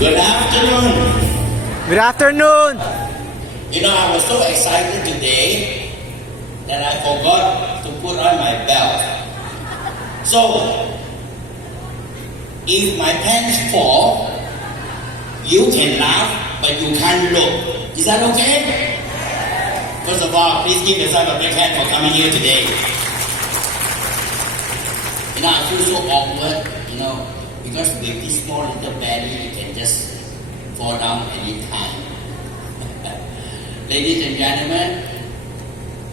Good afternoon. Good afternoon. You know, I was so excited today that I forgot to put on my belt. So, if my pants fall, you can laugh, but you can't look. Is that okay? First of all, please give yourself a big hand for coming here today. You know, I feel so awkward, because with this small little belly, you can just fall down any time. Ladies and gentlemen,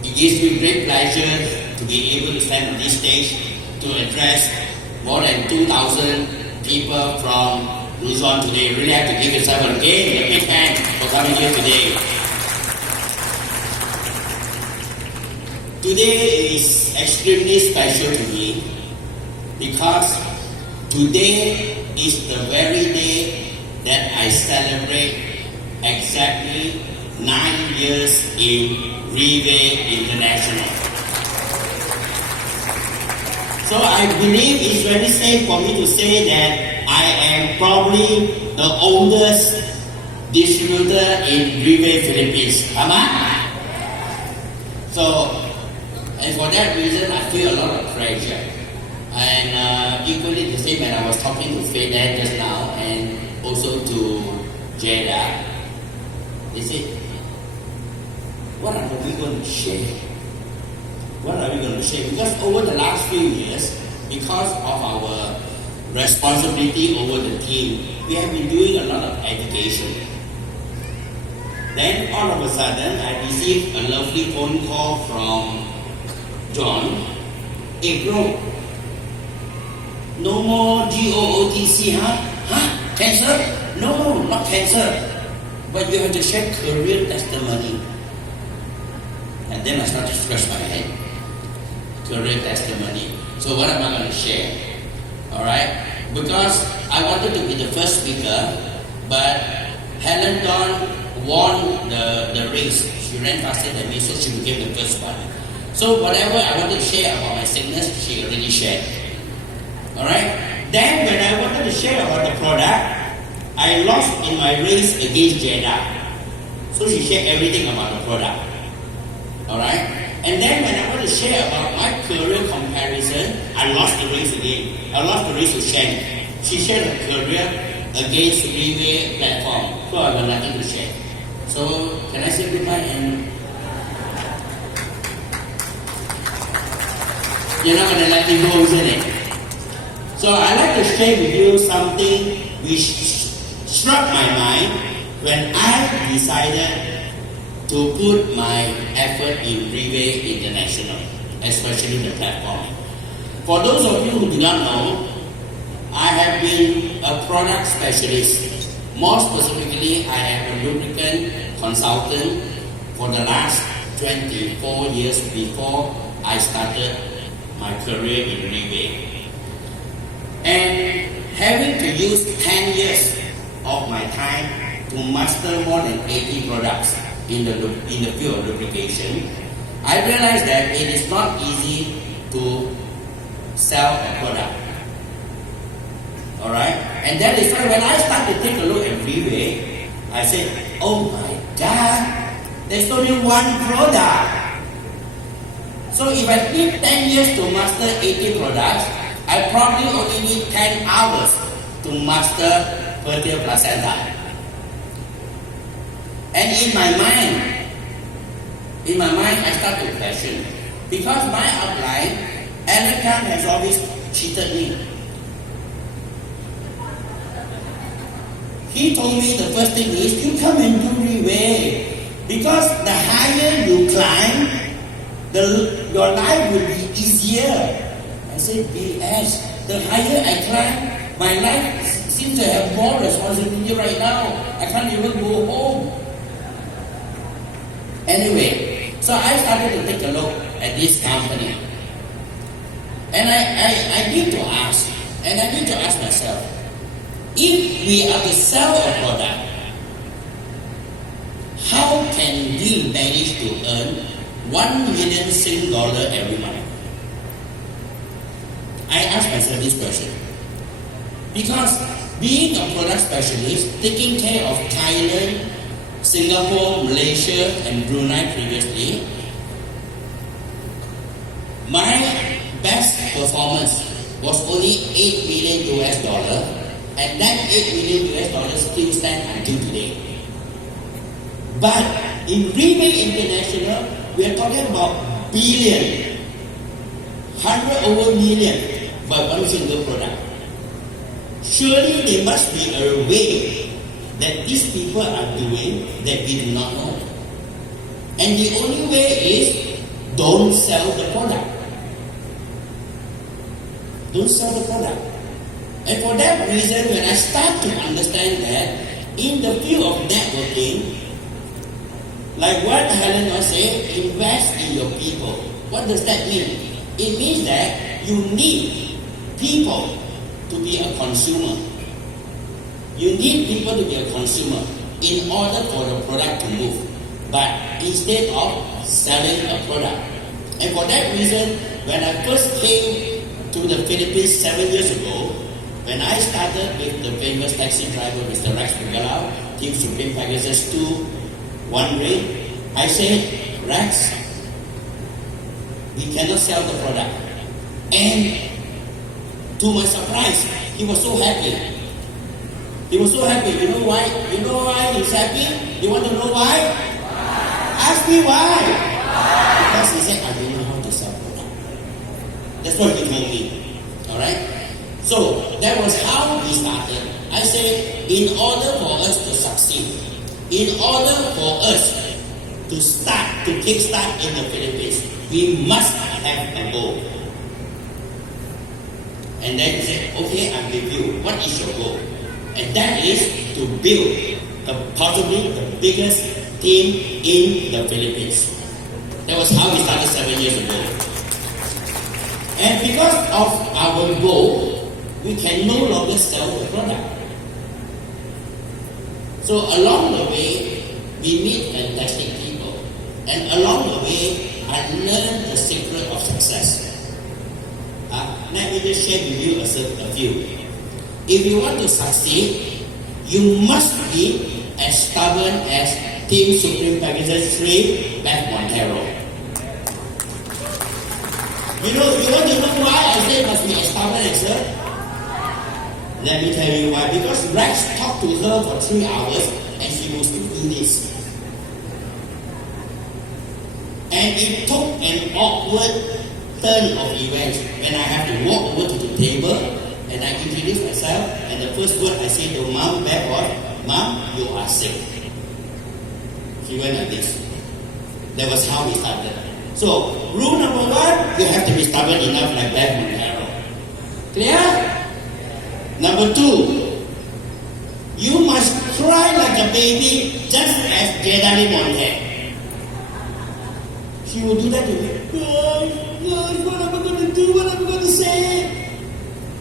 it gives me great pleasure to be able to stand on this stage to address more than 2,000 people from Luzon today. You really have to give yourself a big hand for coming here today. Today is extremely special to me because today is the very day that I celebrate exactly 9 years in Rive International. So I believe it's very safe for me to say that I am probably the oldest distributor in Rive, Philippines. Am I? So, and for that reason, I feel a lot of pressure. And equally the same when I was talking to Faye just now and also to Jada, they said, what are we going to share? What are we going to share? Because over the last few years, because of our responsibility over the team, we have been doing a lot of education. Then all of a sudden, I received a lovely phone call from John. Hey bro, no more GBOOTC, huh? Huh? Cancer? No, not cancer. But you have to share career testimony. And then I started to scratch my head. Career testimony. So what am I going to share? Alright? Because I wanted to be the first speaker, but Helen Dawn won the race. She ran faster than me, so she became the first one. So whatever I wanted to share about my sickness, she already shared. Alright? Then when I wanted to share about the product, I lost in my race against Jada. So she shared everything about the product. Alright? And then when I want to share about my career comparison, I lost the race again. I lost the race to Shen. She shared her career against Relay platform. So I got nothing to share. So can I say goodbye and you're not going to let me go, isn't it? So I'd like to share with you something which struck my mind when I decided to put my effort in Rive International, especially the platform. For those of you who do not know, I have been a product specialist. More specifically, I am a lubricant consultant for the last 24 years before I started my career in Rive. And having to use 10 years of my time to master more than 80 products in the field of lubrication, I realized that it is not easy to sell a product. Alright? And that is why when I started to take a look at Rive, I said, oh my God, there's only one product. So if I need 10 years to master 80 products, I probably only need 10 hours to master fertile placenta. And in my mind, I start to question. Because my upline, Alan Khan has always cheated me. He told me the first thing is, you come and do Rive. Because the higher you climb, your life will be easier. I said, BS, the higher I climb, my life seems to have more responsibility right now. I can't even go home. Anyway, so I started to take a look at this company. And I need to ask, and I need to ask myself, if we are to sell a product, how can we manage to earn 1 million Sing dollar every month? I ask myself this question. Because Being a product specialist, taking care of Thailand, Singapore, Malaysia, and Brunei previously, my best performance was only 8 million US dollar, and that 8 million US dollars still stands until today. But in Raymond International, we are talking about billion, 100 over million by one single product. Surely there must be a way that these people are doing that we do not know. And the only way is don't sell the product. Don't sell the product. And for that reason, when I start to understand that in the field of networking, like what Helen was saying, invest in your people. What does that mean? It means that you need people to be a consumer. You need people to be a consumer in order for the product to move. But instead of selling a product. And for that reason, when I first came to the Philippines 7 years ago, when I started with the famous taxi driver, Mr. Rex Bugalau, Team Supreme Pegasus 2, one way, I said, Rex, we cannot sell the product. And to my surprise, he was so happy. He was so happy. You know why? You know why he's happy? You want to know why? Ask me why. Because he said, I don't know how to sell product. That's what he told me. Alright? So that was how we started. I said, in order for us to succeed, in order for us to start, to kickstart in the Philippines, we must have a goal. And then he said, okay, I'm with you. What is your goal? And that is to build possibly the biggest team in the Philippines. That was how we started 7 years ago. And because of our goal, we can no longer sell the product. So along the way, we meet fantastic people. And along the way, I learned the secret of success. Let me just share with you a few. If you want to succeed, you must be as stubborn as Team Supreme Pegasus 3, Beth Montero. You want to know why I say must be as stubborn as her? Let me tell you why. Because Rex talked to her for 3 hours and she was to do this. And it took an awkward turn of events when I have to walk over to the table and I introduce myself, and the first word I say to Mom back was, Mom, you are sick. She went like this. That was how we started. So, rule number 1, you have to be stubborn enough like Beth Montero. Clear? Number 2, you must cry like a baby just as Jedali Montero. She will do that to me. Gosh, what am I going to do? What am I going to say?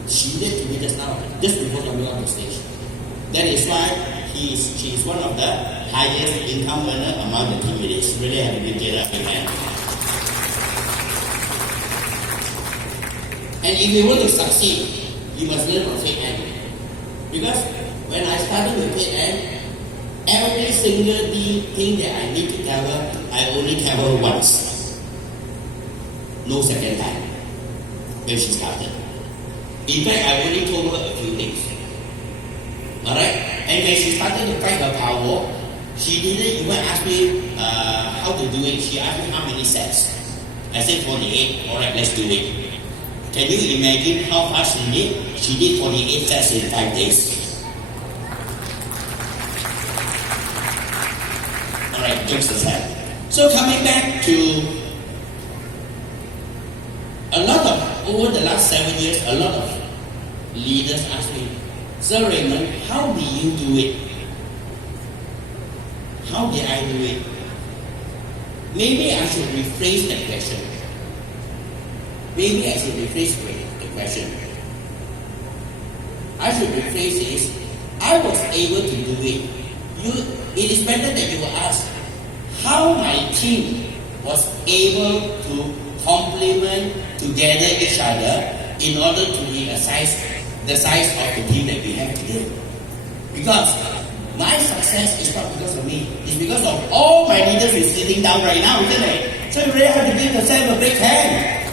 She did to me just now, just before coming on the stage. That is why she is one of the highest income earner among the team leaders. Really have a big get up hand. And if you want to succeed, you must learn from Fake Ann. Because when I started with Fake Ann, every single thing that I need to tell her, I only tell her once. No second time. When she started. In fact, I only told her a few things. Alright? And when she started to fight her power, she didn't even ask me how to do it. She asked me how many sets. I said 48. Alright, let's do it. Can you imagine how fast she did? She did 48 sets in 5 days. Alright, jokes aside. So coming back to over the last 7 years, a lot of leaders ask me, Sir Raymond, how did you do it? How did I do it? Maybe I should rephrase that question. Maybe I should rephrase the question. I should rephrase this. I was able to do it. It is better that you ask how my team was able to complement together each other in order to be a size the size of the team that we have today. Because my success is not because of me, it's because of all my leaders who are sitting down right now, isn't it? So you really have to give yourself a big hand.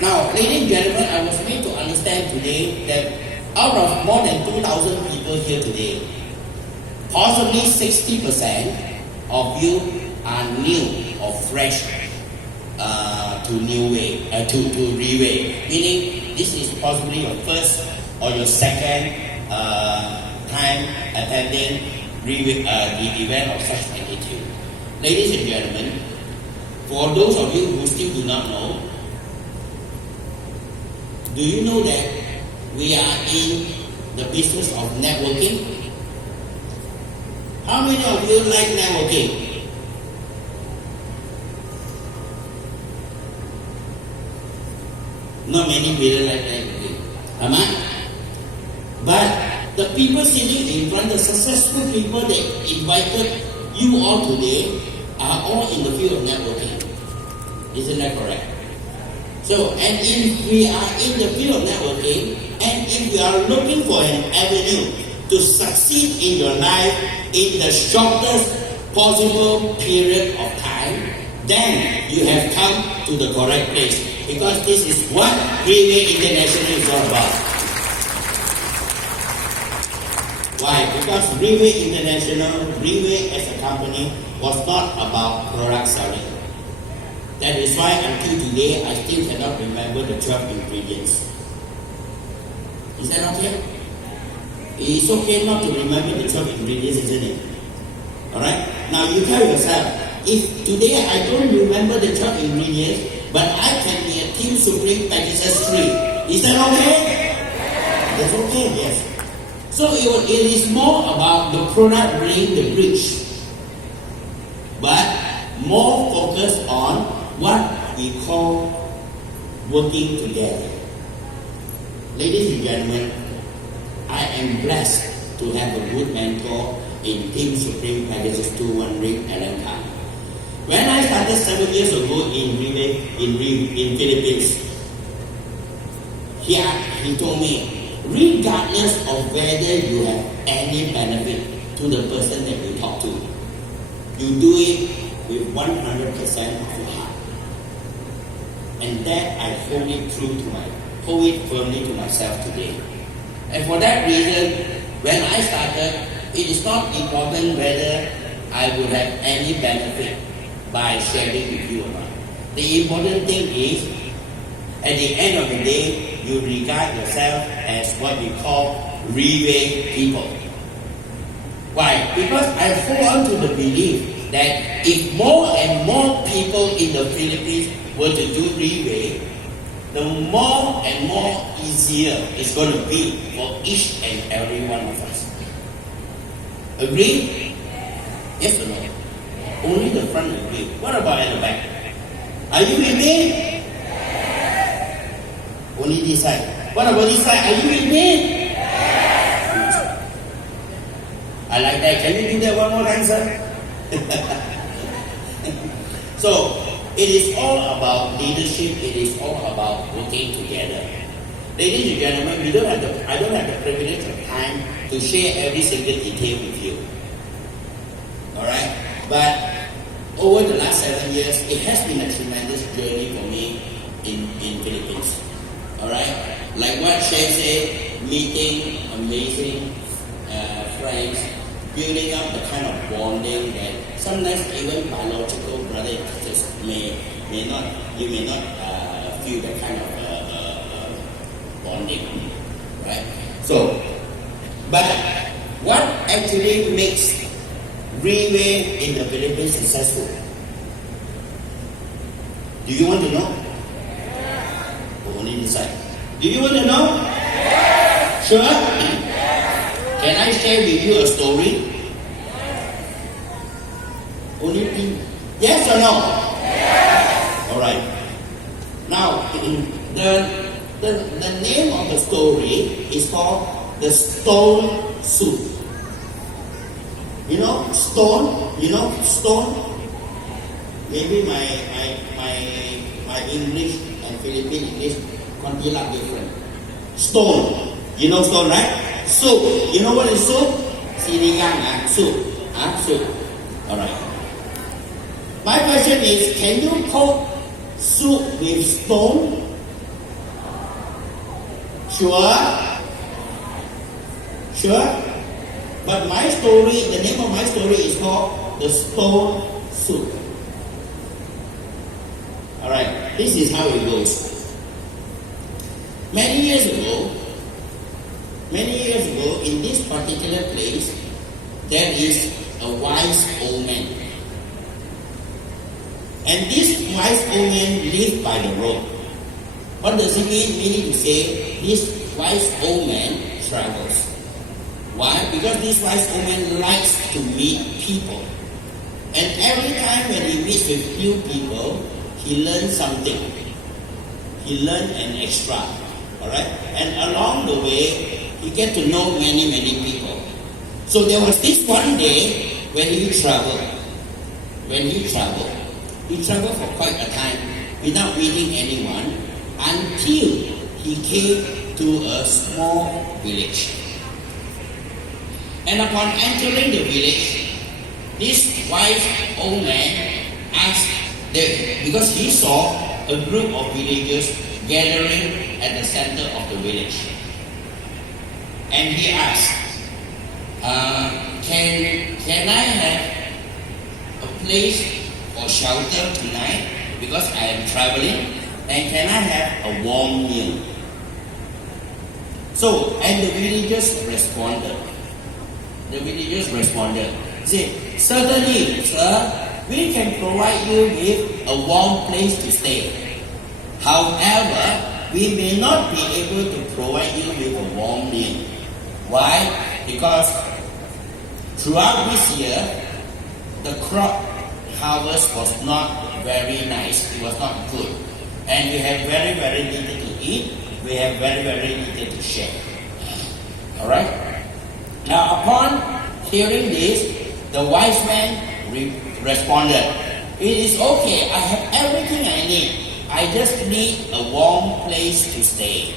Now, ladies and gentlemen, I was made to understand today that out of more than 2,000 people here today, possibly 60% of you are new or fresh to Reway. Meaning, this is possibly your first or your second time attending the event of such magnitude. Ladies and gentlemen, for those of you who still do not know, do you know that we are in the business of networking? How many of you like networking? Not many people like networking. Am I? But the people sitting in front, the successful people that invited you all today are all in the field of networking. Isn't that correct? So, and if we are in the field of networking, and if we are looking for an avenue to succeed in your life in the shortest possible period of time, then you have come to the correct place. Because this is what Reway International is all about. Why? Because Reway International, Reway as a company, was not about product selling. That is why until today, I still cannot remember the 12 ingredients. Is that okay? It's okay not to remember the 12 ingredients, isn't it? Alright? Now you tell yourself, if today I don't remember the 12 ingredients, but I can be a Team Supreme Pegasus 3, is that okay? That's okay, yes. So it is more about the product being the bridge, but more focused on what we call working together. Ladies and gentlemen, I am blessed to have a good mentor in Team Supreme Pegasus 2-1 Rick Allen Khan. When I started 7 years ago in Philippines, he told me, regardless of whether you have any benefit to the person that you talk to, you do it with 100% of your heart. And that I hold it firmly to myself today. And for that reason, when I started, it is not important whether I would have any benefit by sharing with you or not. The important thing is, at the end of the day, you regard yourself as what we call Reway people. Why? Because I hold on to the belief that if more and more people in the Philippines were to do Reway, the more and more easier it's going to be for each and every one of us. Agree? Yes or no? Only the front agree. What about at the back? Are you with me? Only this side. What about this side? Are you with me? I like that. Can you do that one more time, sir? So, it is all about leadership. It is all about working together. Ladies and gentlemen, I don't have the privilege of time to share every single detail with you. Alright? But over the last 7 years, it has been a tremendous journey for me in Philippines. Alright? Like what Shay said, meeting amazing friends, building up the kind of bonding that sometimes even biological brothers and sisters may not feel that kind of bonding, right? So, but what actually makes Reway in the Philippines successful? Do you want to know? Or only decide? Do you want to know? Sure? Can I share with you a story? Only yes or no? Yes. All right. Now, the name of the story is called the Stone Soup. You know stone? You know stone? Maybe my English and Philippine English kontilak different. Stone. You know stone, right? Soup. You know what is soup? Sinigang, soup. Soup. Alright. My question is, can you cook soup with stone? Sure? Sure? But my story, the name of my story is called The Stone Soup. Alright, this is how it goes. Many years ago, in this particular place, there is a wise old man. And this wise old man lived by the road. What does it mean? Meaning to say, this wise old man travels. Why? Because this wise old man likes to meet people. And every time when he meets with new people, he learns something. He learns an extra. Alright? And along the way, he gets to know many, many people. So there was this one day when he traveled. He traveled for quite a time without meeting anyone until he came to a small village. And upon entering the village, this wise old man asked because he saw a group of villagers gathering at the center of the village. And he asked, can I have a place for shelter tonight because I am traveling? And can I have a warm meal? So, and the villagers responded. Say, certainly, sir, we can provide you with a warm place to stay. However, we may not be able to provide you with a warm meal. Why? Because throughout this year, the crop harvest was not very nice. It was not good. And we have very, very little to eat. We have very, very little to share. Alright? Now, upon hearing this, the wise man responded, it is okay, I have everything I need. I just need a warm place to stay.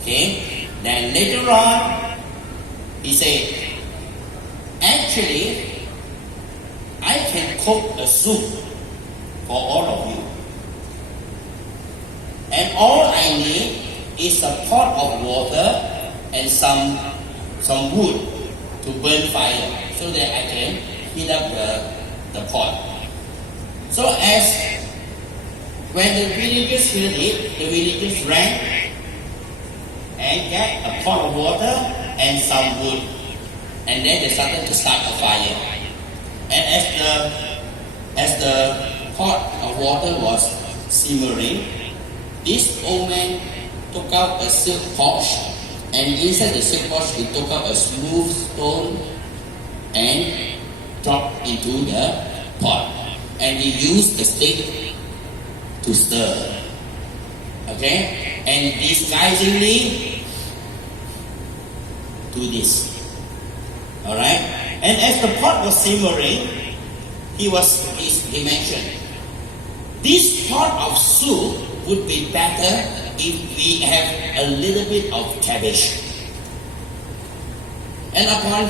Okay? Then later on, he said, actually, I can cook a soup for all of you. And all I need is a pot of water and some wood to burn fire so that I can heat up the pot. So as when the villagers heard it, the villagers ran and got a pot of water and some wood. And then they started to start a fire. And as the pot of water was simmering, this old man took out a silk pouch, and inside the silk pouch he took out a smooth stone and dropped into the pot. And he used the stick to stir. Okay? And disguisingly do this. Alright? And as the pot was simmering, he mentioned, this pot of soup would be better if we have a little bit of cabbage. And upon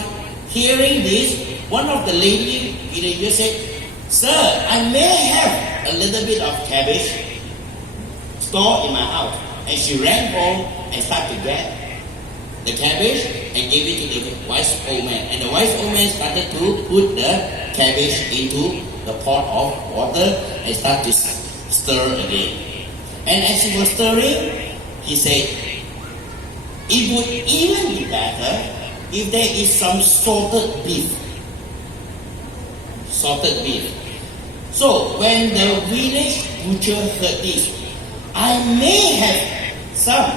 hearing this, one of the lady villagers said, sir, I may have a little bit of cabbage stored in my house. And she ran home and started to get the cabbage and gave it to the wise old man. And the wise old man started to put the cabbage into the pot of water and started to stir again. And as he was stirring, he said, it would even be better if there is some salted beef. Salted beef. So when the village butcher heard this, I may have some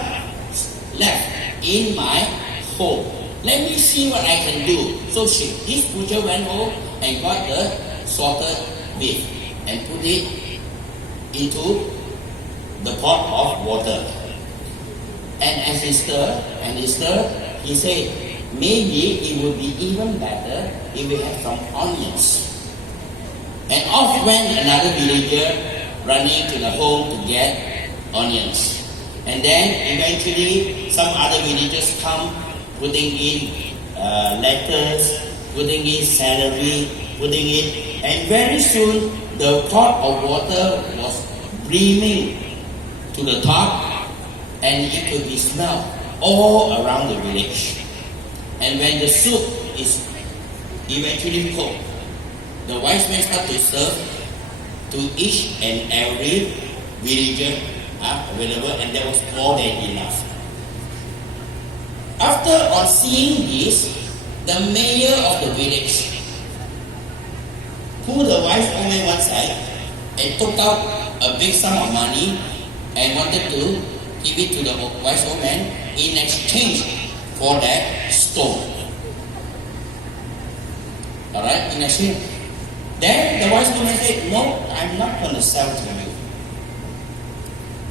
left in my home. Let me see what I can do. So this butcher went home and got the salted beef and put it into the pot of water. And as he stirred, he said, maybe it would be even better if we have some onions. And off went another villager running to the home to get onions. And then eventually some other villagers come putting in lettuce, putting in celery, putting in, and very soon the pot of water was brimming to the top, and it could be smelled all around the village. And when the soup is eventually cooked, the wise man started to serve to each and every villager available, and there was more than enough. After on seeing this, the mayor of the village pulled the wise old man one side and took out a big sum of money and wanted to give it to the wise old man in exchange for that stone. Alright, in exchange. Then the wise old man said, no, I'm not going to sell to you.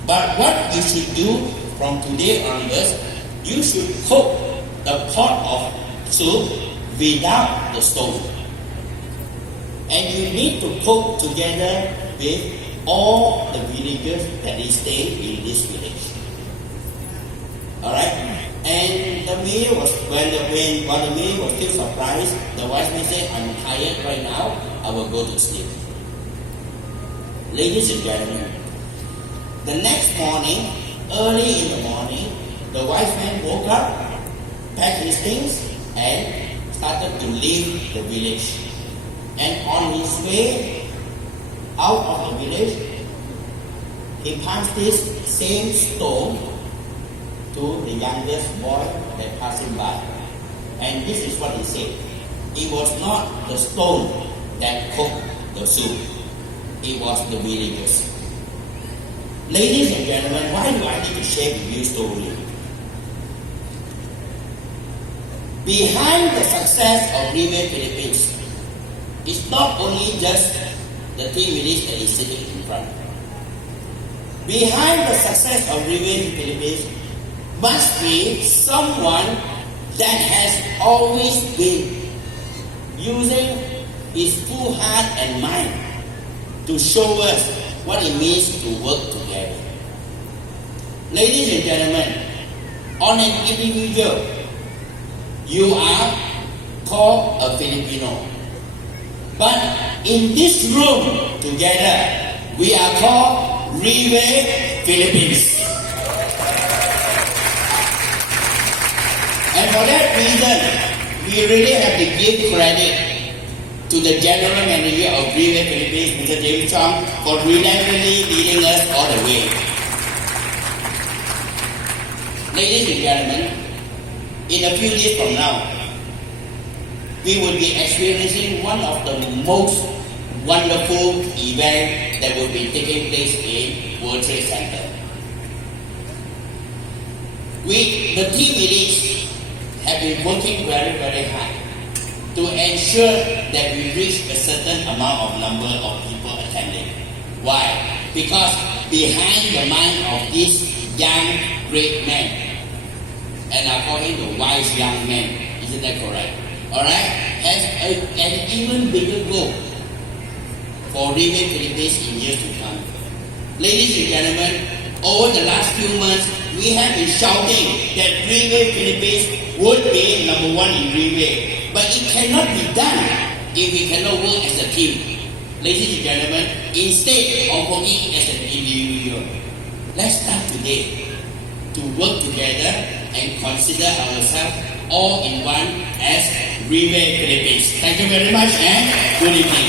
But what you should do from today onwards, you should cook the pot of soup without the stone. And you need to cook together with all the villagers that is staying in this village. Alright? And the mayor was, while the mayor was still surprised, the wise man said, I'm tired right now, I will go to sleep. Ladies and gentlemen, the next morning, early in the morning, the wise man woke up, packed his things, and started to leave the village. And on his way out of the village, he passed this same stone to the youngest boy that passed him by. And this is what he said. It was not the stone that cooked the soup. It was the villagers. Ladies and gentlemen, why do I need to share with you a story? Behind the success of Raymond Philippines, it's not only just the team village that is sitting in front. Behind the success of Raymond Philippines must be someone that has always been using his full heart and mind to show us what it means to work together. Ladies and gentlemen, on an individual, you are called a Filipino. But in this room together, we are called Raymond Philippines. And for that reason, we really have to give credit to the General Manager of Raymond Philippines, Mr. James Thong, for relentlessly leading us all the way. Ladies and gentlemen, in a few days from now, we will be experiencing one of the most wonderful events that will be taking place in World Trade Center. We, the team leaders, have been working very, very hard to ensure that we reach a certain amount of number of people attending. Why? Because behind the mind of this young, great man, and I call him the wise young man, isn't that correct? Alright? Has an even bigger goal for Raymond Philippines in years to come. Ladies and gentlemen, over the last few months, we have been shouting that Raymond Philippines would be number one in Raymond. But it cannot be done if we cannot work as a team. Ladies and gentlemen, instead of working as an individual, let's start today to work together and consider ourselves all in one as Raymond Philippines. Thank you very much and good evening.